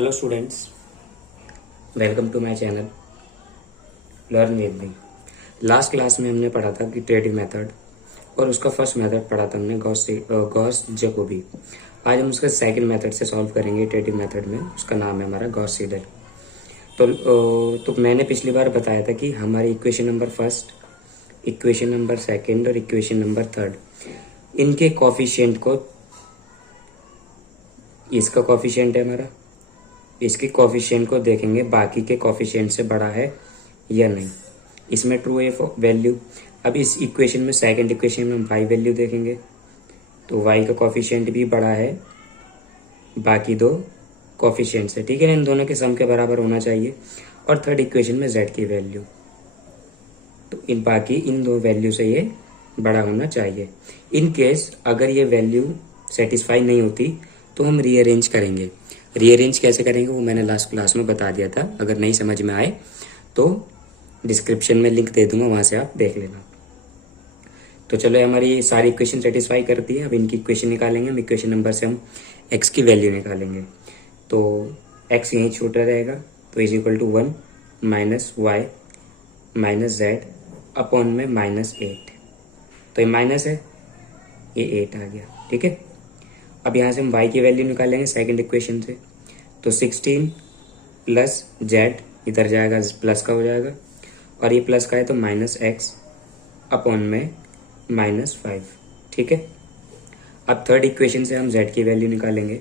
Hello students, welcome to my channel learn with me. Last class में हमने पढ़ा था कि इटरेटिव मेथड और उसका फर्स्ट मेथड पढ़ा था हमने गॉस जैकोबी। आज हम उसका सेकंड मेथड से सॉल्व करेंगे इटरेटिव मेथड में। उसका नाम है हमारा गॉस सीडल। तो मैंने पिछली बार बताया था कि हमारी equation number first, equation number second और इक्वेशन नंबर थर्ड, इनके कॉफिशिएंट को, इसका कॉफिशिएंट है हमारा, इसके कॉफिशिएंट को देखेंगे बाकी के कॉफिशिएंट से बड़ा है या नहीं। इसमें ट्रू है वैल्यू। अब इस इक्वेशन में, सेकंड इक्वेशन में हम वाई वैल्यू देखेंगे तो वाई का कॉफिशिएंट भी बड़ा है बाकी दो कॉफिशिएंट से, ठीक है ना। इन दोनों के सम के बराबर होना चाहिए। और थर्ड इक्वेशन में जेड की वैल्यू, तो इन दो वैल्यू से ये बड़ा होना चाहिए। इन केस अगर ये वैल्यू सेटिस्फाई नहीं होती तो हम रीअरेंज करेंगे। रीअरेंज कैसे करेंगे वो मैंने लास्ट क्लास में बता दिया था। अगर नहीं समझ में आए तो डिस्क्रिप्शन में लिंक दे दूंगा, वहां से आप देख लेना। तो चलो, हमारी सारी इक्वेशन सेटिस्फाई करती है। अब इनकी इक्वेशन निकालेंगे हम। इक्वेशन नंबर से हम एक्स की वैल्यू निकालेंगे। तो एक्स यहीं छोटा रहेगा, तो is equal to 1 minus Y minus Z upon में -8। तो ये माइनस है, ये 8 आ गया, ठीक है। अब यहाँ से हम y की वैल्यू निकालेंगे सेकंड इक्वेशन से। तो 16 प्लस जेड इधर जाएगा, प्लस का हो जाएगा, और ये प्लस का है तो -x अपॉन में -5, ठीक है। अब थर्ड इक्वेशन से हम z की वैल्यू निकालेंगे।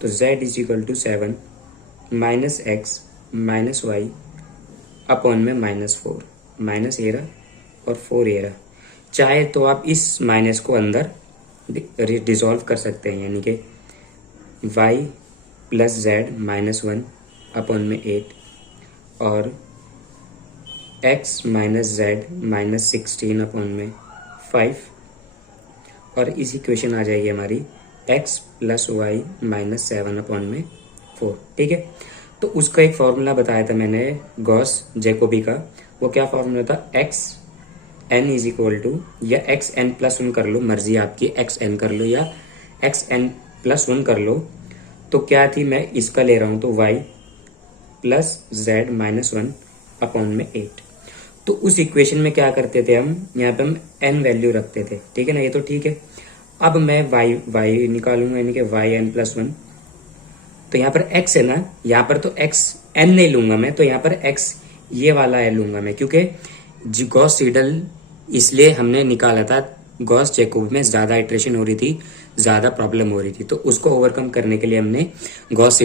तो z is equal to 7 minus X minus Y upon में -4, माइनस ये रहा और 4 ये रहा। चाहे तो आप इस माइनस को अंदर डिसॉल्व कर सकते हैं, यानी कि y प्लस जेड -1 अपॉन में 8 और x माइनस जेड -16 अपॉन में 5, और इस इक्वेशन आ जाएगी हमारी x प्लस वाई -7 अपॉन में 4, ठीक है। तो उसका एक फॉर्मूला बताया था मैंने गॉस जैकोबी का। वो क्या फॉर्मूला था? x n is equal to, या एक्स एन प्लस 1 कर लो, मर्जी आपकी, एक्स एन कर लो या एक्स एन प्लस 1 कर लो। तो क्या थी, मैं इसका ले रहा हूं तो y प्लस जेड -1 अपॉन में 8। तो उस इक्वेशन में क्या करते थे हम, यहाँ पे हम n वैल्यू रखते थे, ठीक है ना। ये तो ठीक है। अब मैं y निकालूंगा, यानी कि वाई एन प्लस 1। तो यहाँ पर x है ना, यहाँ पर तो x n नहीं लूंगा मैं, तो यहाँ पर x ये वाला है लूंगा मैं, क्योंकि गॉस सीडल इसलिए हमने निकाला था। गॉस जैकोबी में ज्यादा इटरेशन हो रही थी, ज्यादा प्रॉब्लम हो रही थी, तो उसको ओवरकम करने के लिए हमने गॉस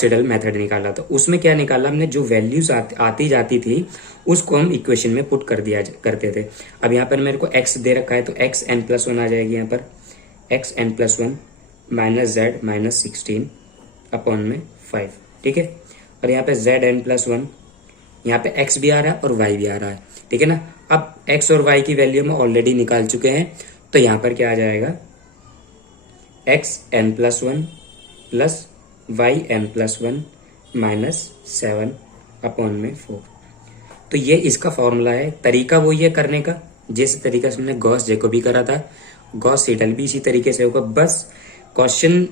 सीडल मेथड निकाला। तो उसमें क्या निकाला हमने, जो वैल्यूज आती जाती थी उसको हम इक्वेशन में पुट कर दिया करते थे। अब यहाँ पर मेरे को x दे रखा है, तो x n प्लस 1 आ जाएगी। यहाँ पर x n plus 1 minus Z -16 upon में 5, ठीक है। और यहाँ पे z n प्लस 1, यहाँ पे x भी आ रहा है और y भी आ रहा है, ठीक है ना। अब x और y की वैल्यू हम ऑलरेडी निकाल चुके हैं, तो यहाँ पर क्या आ जाएगा, x n plus 1 plus Y n plus 1 -7 upon में 4। तो ये इसका फॉर्मूला है। तरीका वही है करने का, जिस तरीके से हमने गॉस जैकोबी करा था, गॉस सीडल भी इसी तरीके से होगा। बस क्वेश्चन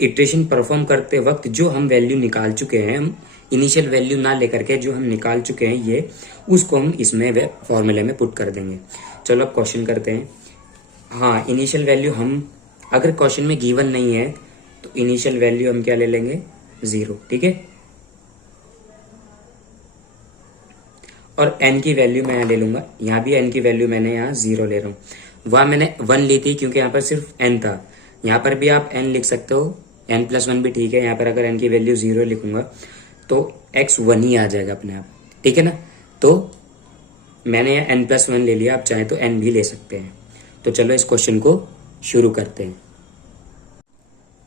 इटरेशन परफॉर्म करते वक्त जो हम वैल्यू निकाल चुके हैं, हम इनिशियल वैल्यू ना लेकर के जो हम निकाल चुके हैं ये, उसको हम इसमें फॉर्मूले में पुट कर देंगे। चलो अब क्वेश्चन करते हैं। हाँ, इनिशियल वैल्यू हम, अगर क्वेश्चन में गिवन नहीं है तो इनिशियल वैल्यू हम क्या ले लेंगे, 0, ठीक है। और n की वैल्यू मैं यहाँ ले लूंगा, यहाँ भी n की वैल्यू मैंने यहाँ 0 ले रहा हूँ। वहां मैंने 1 ली थी क्योंकि यहाँ पर सिर्फ n था। यहाँ पर भी आप n लिख सकते हो, n प्लस 1 भी ठीक है। यहाँ पर अगर n की वैल्यू 0 लिखूंगा तो x 1 ही आ जाएगा अपने आप, ठीक है ना। तो मैंने यहाँ n प्लस 1 ले लिया, आप चाहे तो n भी ले सकते हैं। तो चलो इस क्वेश्चन को शुरू करते हैं।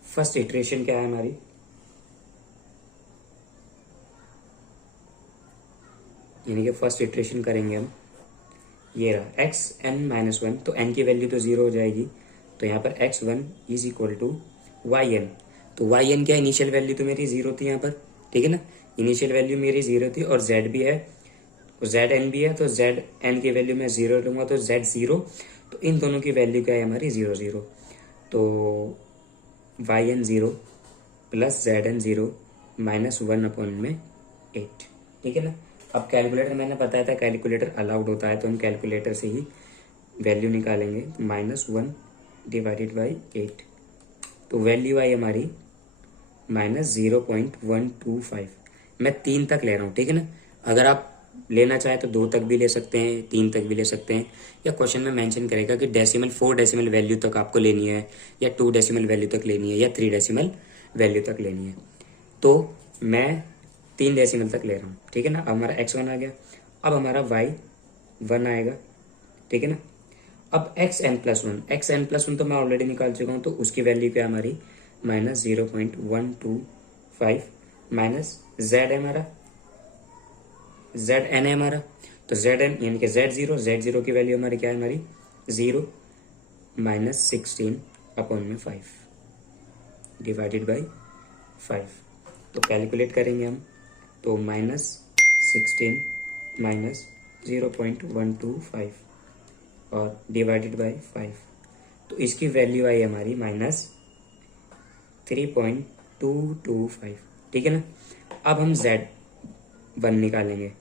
फर्स्ट इटरेशन क्या है हमारी, यानी कि फर्स्ट इटरेशन करेंगे हम, ये रहा x n-1, तो n की वैल्यू तो 0 हो जाएगी। तो यहाँ पर x1 is equal to Y N. तो वाई एन क्या, इनिशियल वैल्यू तो मेरी 0 थी यहाँ पर, ठीक है ना। इनिशियल वैल्यू मेरी 0 थी और z भी है, जेड एन भी है, तो जेड एन की वैल्यू मैं 0 लूंगा तो जेड 0। तो इन दोनों की वैल्यू क्या है हमारी, 0 0। तो Y N 0 plus Z N 0 -1/8, ठीक है ना। अब कैलकुलेटर मैंने बताया था कैलकुलेटर अलाउड होता है, तो हम कैलकुलेटर से ही वैल्यू निकालेंगे। -1/8, तो वैल्यू आई हमारी -0.125। मैं 3 तक ले रहा हूँ, ठीक है ना। अगर आप लेना चाहे तो 2 तक भी ले सकते हैं, 3 तक भी ले सकते हैं, या क्वेश्चन में मेंशन करेगा कि 4 डेसिमल वैल्यू तक आपको लेनी है, या 2 डेसिमल वैल्यू तक लेनी है, या 3 डेसिमल वैल्यू तक लेनी है। तो मैं 3 डेसिमल तक ले रहा हूँ, ठीक है ना। अब हमारा x1 आ गया। अब हमारा y1 आएगा, ठीक है ना। अब xn+1 तो मैं ऑलरेडी निकाल चुका हूँ, तो उसकी वैल्यू क्या है हमारी -0.125 माइनस z है हमारा, zn है हमारा। तो zn यानी कि z0 की वैल्यू हमारी क्या है, हमारी 0 -16/5 डिवाइडेड बाई 5। तो कैलकुलेट करेंगे हम, तो -16 माइनस 0.125 और डिवाइडेड बाई 5, तो इसकी वैल्यू आई हमारी -3.225, ठीक है ना। अब हम Z1 निकालेंगे।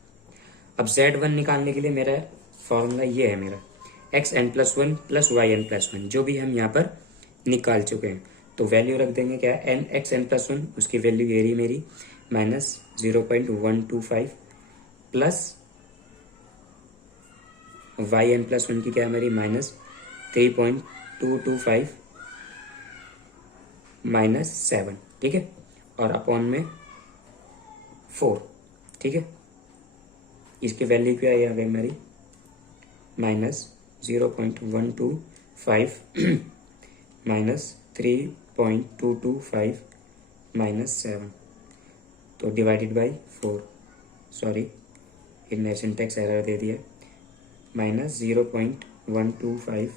अब Z1 निकालने के लिए मेरा फॉर्मूला ये है, मेरा xn+1 + yn+1, जो भी हम यहाँ पर निकाल चुके हैं। तो वैल्यू रख देंगे क्या है, xn+1, उसकी वैल्यू ये रही मेरी -0.125 प्लस yn+1 की क्या है मेरी -3.225 -7, ठीक है, और अपॉन में 4, ठीक है। इसकी वैल्यू क्या आ गई मेरी -0.125 -3.225 -7, तो डिवाइडेड बाई 4, सॉरी इनने सिंटैक्स एरर दे दिया, -0.125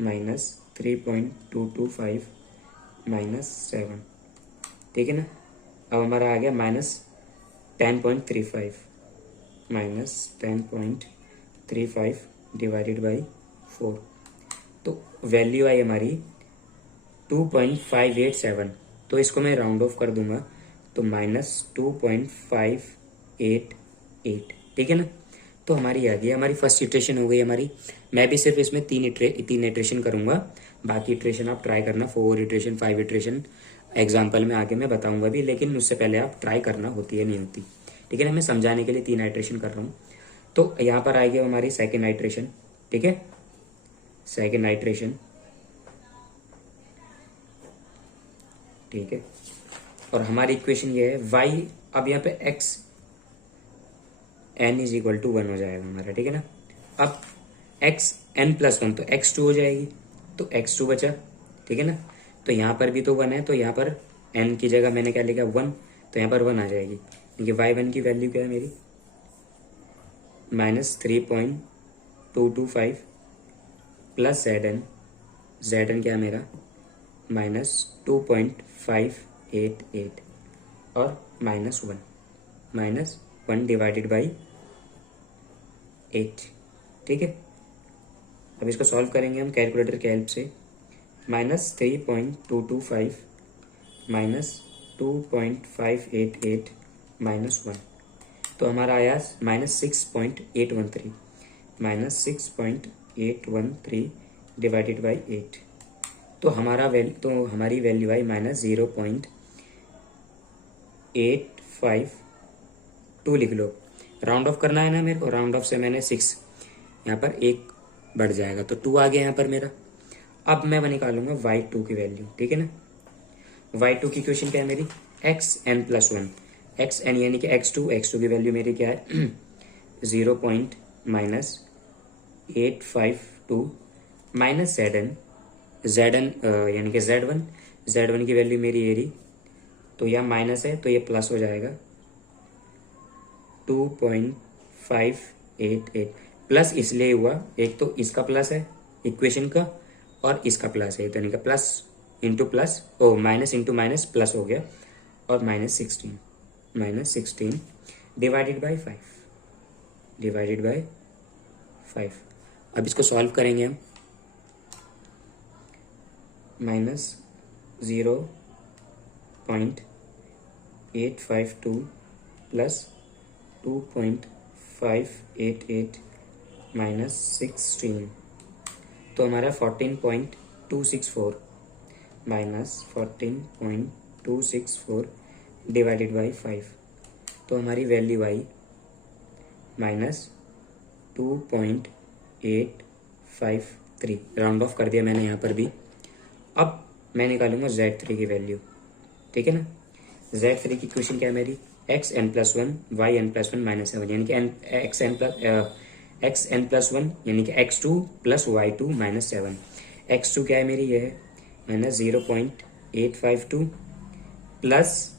-3.225 -7, ठीक है ना। अब हमारा आ गया -10.35 -10.35 डिवाइडेड बाई 4, तो वैल्यू आई हमारी 2.587। तो इसको मैं राउंड ऑफ कर दूंगा, तो -2.588, ठीक है ना। तो हमारी आ गई, हमारी फर्स्ट इटरेशन हो गई हमारी। मैं भी सिर्फ इसमें 3 इटरेशन करूंगा, बाकी इटरेशन आप ट्राई करना, 4 इटरेशन 5 इटरेशन एग्जाम्पल में आगे मैं बताऊंगा भी, लेकिन उससे पहले आप ट्राई करना, होती है नहीं होती, ठीक है ना। मैं समझाने के लिए 3 आइट्रेशन कर रहा हूँ। तो यहाँ पर आएगी हमारी सेकेंड आइट्रेशन, ठीक है, सेकेंड आइट्रेशन, ठीक है। और हमारी इक्वेशन ये है y, अब यहाँ पे x n = 1 हो जाएगा हमारा, ठीक है ना। अब xn+1 तो x2 हो जाएगी, तो x2 बचा, ठीक है ना। तो यहाँ पर भी तो 1 है, तो यहाँ पर n की जगह मैंने क्या लिखा 1, तो यहाँ पर 1 आ जाएगी, क्योंकि y1 की वैल्यू क्या है मेरी -3.225 प्लस zn क्या है मेरा -2.588 और -1 डिवाइडेड बाई 8, ठीक है। अब इसको सॉल्व करेंगे हम कैलकुलेटर के हेल्प से, -3.225 -2.588 -1, तो हमारा आया -6.813 -6.813 डिवाइडेड बाई 8, तो हमारी वैल्यू आई -0.852 लिख लो। राउंड ऑफ करना है ना मेरे को, राउंड ऑफ से मैंने 6, यहाँ पर 1 बढ़ जाएगा, तो 2 आ गया यहाँ पर मेरा। अब मैं निकालूंगा y2 की वैल्यू, ठीक है ना। y2 की इक्वेशन क्या है मेरी xn+1, xn यानी कि x2 की वैल्यू मेरी क्या है 0.852 माइनस zn यानी कि z1 की वैल्यू मेरी ये रही, तो यह माइनस है तो ये प्लस हो जाएगा 2.588, प्लस इसलिए हुआ, एक तो इसका प्लस है इक्वेशन का, और इसका प्लस है, यानी कि plus into plus, minus into minus plus हो गया, और -16 डिवाइडेड बाई 5। अब इसको सॉल्व करेंगे हम, -0.852 2.852 प्लस 2.588 माइनस 16, तो हमारा 14.264 माइनस 14.264 डिवाइडेड बाई 5, तो हमारी value I minus 2.853। Round of कर दिया मैंने यहाँ पर भी। अब मैं निकालूंगा Z3 की वैल्यू, ठीक है ना। Z3 की इक्वेशन क्या है मेरी, xn+1 yn+1 -7, यानी कि xn+1 यानी कि x2 + y2 -7। x2 क्या है मेरी, ये है माइनस 0.852 प्लस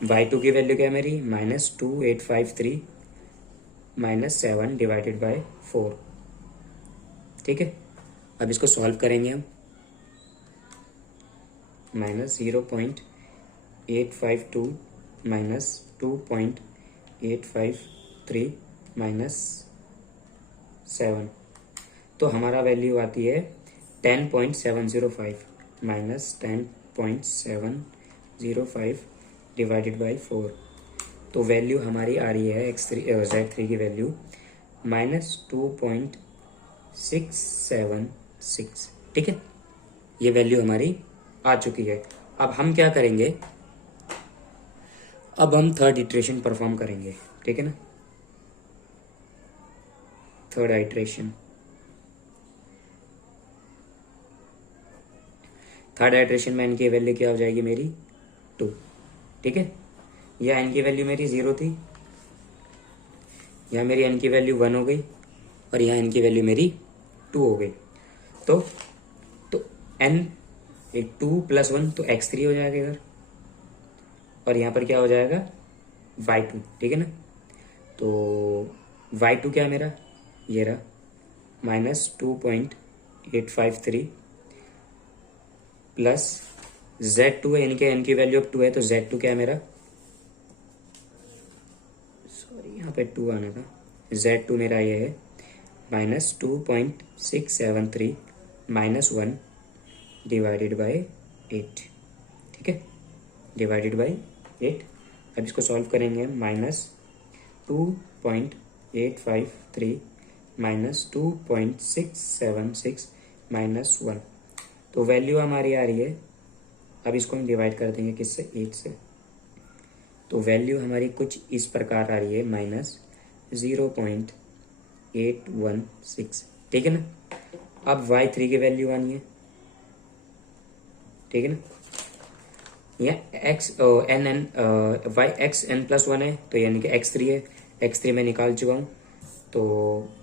y2 की वैल्यू क्या है मेरी -2853 -7 डिवाइडेड बाय 4, ठीक है। अब इसको सॉल्व करेंगे हम, -0.852 -2.853 -7, तो हमारा वैल्यू आती है 10.705 -10.705 डिवाइडेड बाई 4, तो वैल्यू हमारी आ रही है Z3 की वैल्यू -2.676, ठीक है। ये वैल्यू हमारी आ चुकी है। अब हम क्या करेंगे, अब हम थर्ड इटरेशन परफॉर्म करेंगे, ठीक है ना। थर्ड इटरेशन में इनकी वैल्यू क्या हो जाएगी मेरी 2, ठीक है। या n की वैल्यू मेरी 0 थी, यहाँ मेरी n की वैल्यू 1 हो गई और यहाँ n की वैल्यू मेरी 2 हो गई। तो n 2 + 1 तो x3 हो जाएगा इधर, और यहाँ पर क्या हो जाएगा y2, ठीक है ना। तो y2 क्या है मेरा, ये रहा -2.853 प्लस Z2 है, यानी कि n की वैल्यू अब 2 है, तो Z2 क्या है मेरा, सॉरी यहाँ पे 2 आना था, Z2 मेरा ये है -2.673 -1 डिवाइडेड बाय 8, ठीक है, डिवाइडेड बाय 8। अब इसको सॉल्व करेंगे हम, -2.853 -2.676 -1, तो वैल्यू हमारी आ रही है। अब इसको हम डिवाइड कर देंगे किससे, 8 से, तो वैल्यू हमारी कुछ इस प्रकार आ रही है -0.816, ठीक है ना। अब y3 की वैल्यू आनी है, ठीक है ना। यह xn+1 है, तो यानी कि x3 है, x3 में निकाल चुका हूँ, तो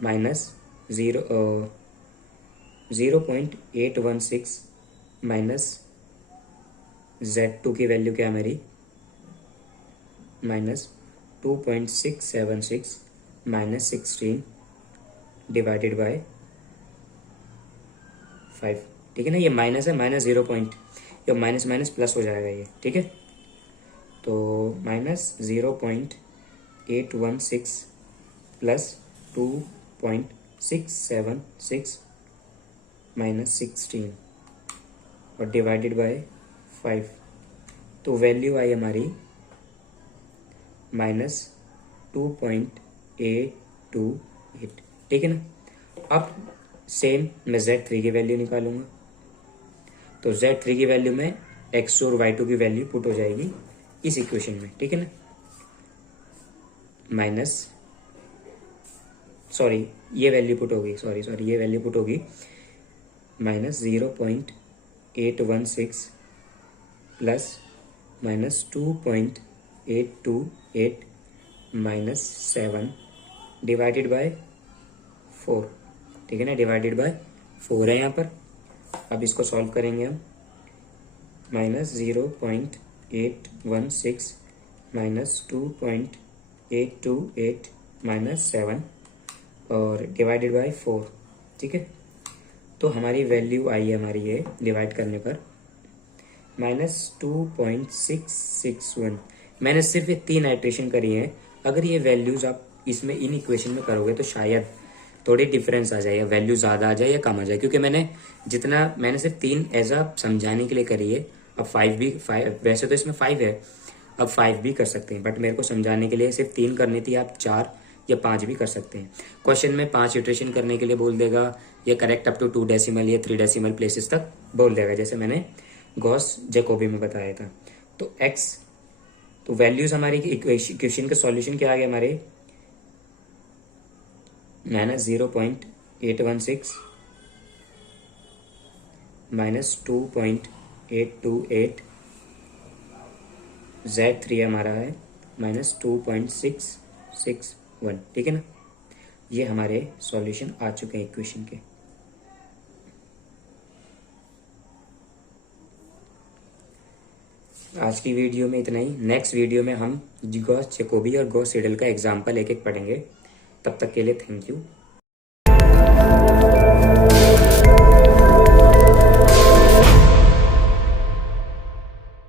-0.816 माइनस Z2 की वैल्यू क्या है मेरी -2.676 -16 डिवाइडेड बाय 5, ठीक है ना। ये माइनस है, -0 पॉइंट, ये माइनस माइनस प्लस हो जाएगा ये, ठीक है। तो -0.816 प्लस 2.676 -16 और डिवाइडेड बाय 5, तो वैल्यू आई हमारी -2.828, ठीक है ना। अब सेम मैं Z3 की वैल्यू निकालूंगा, तो Z3 की वैल्यू में x2 और y2 की वैल्यू पुट हो जाएगी इस इक्वेशन में, ठीक है ना। ये वैल्यू पुट होगी, ये वैल्यू पुट होगी -0.816 प्लस -2.828 -7 डिवाइडेड बाय 4, ठीक है ना, डिवाइडेड बाय 4 है यहाँ पर। अब इसको सॉल्व करेंगे हम, -0.816 -2.828 -7 और डिवाइडेड बाय 4, ठीक है। तो हमारी वैल्यू आई है हमारी ये डिवाइड करने पर -2.661। मैंने सिर्फ ये 3 आइट्रेशन करी है। अगर ये वैल्यूज आप इसमें इन इक्वेशन में करोगे तो शायद थोड़ी डिफरेंस आ जाए, या वैल्यू ज़्यादा आ जाए या कम आ जाए, क्योंकि मैंने सिर्फ 3 एज अ समझाने के लिए करी है, अब 5 भी 5, वैसे तो इसमें 5 है, अब 5 भी कर सकते हैं, बट मेरे को समझाने के लिए सिर्फ 3 करनी थी, आप 4 या 5 भी कर सकते हैं। क्वेश्चन में 5 इटरेशन करने के लिए बोल देगा, ये करेक्ट अप टू 2 डेसिमल या 3 डेसिमल प्लेसेस तक बोल देगा, जैसे मैंने गॉस जैकोबी में बताया था। तो x, तो वैल्यूज हमारी इक्वेशन का सॉल्यूशन क्या आ गया हमारे, -0.816 -2.828, Z3 हमारा है -2.661, ठीक है ना। ये हमारे सॉल्यूशन आ चुके हैं इक्वेशन के। आज की वीडियो में इतना ही। नेक्स्ट वीडियो में हम गॉस जैकोबी और गॉस सीडल का एग्जाम्पल एक एक पढ़ेंगे। तब तक के लिए थैंक यू।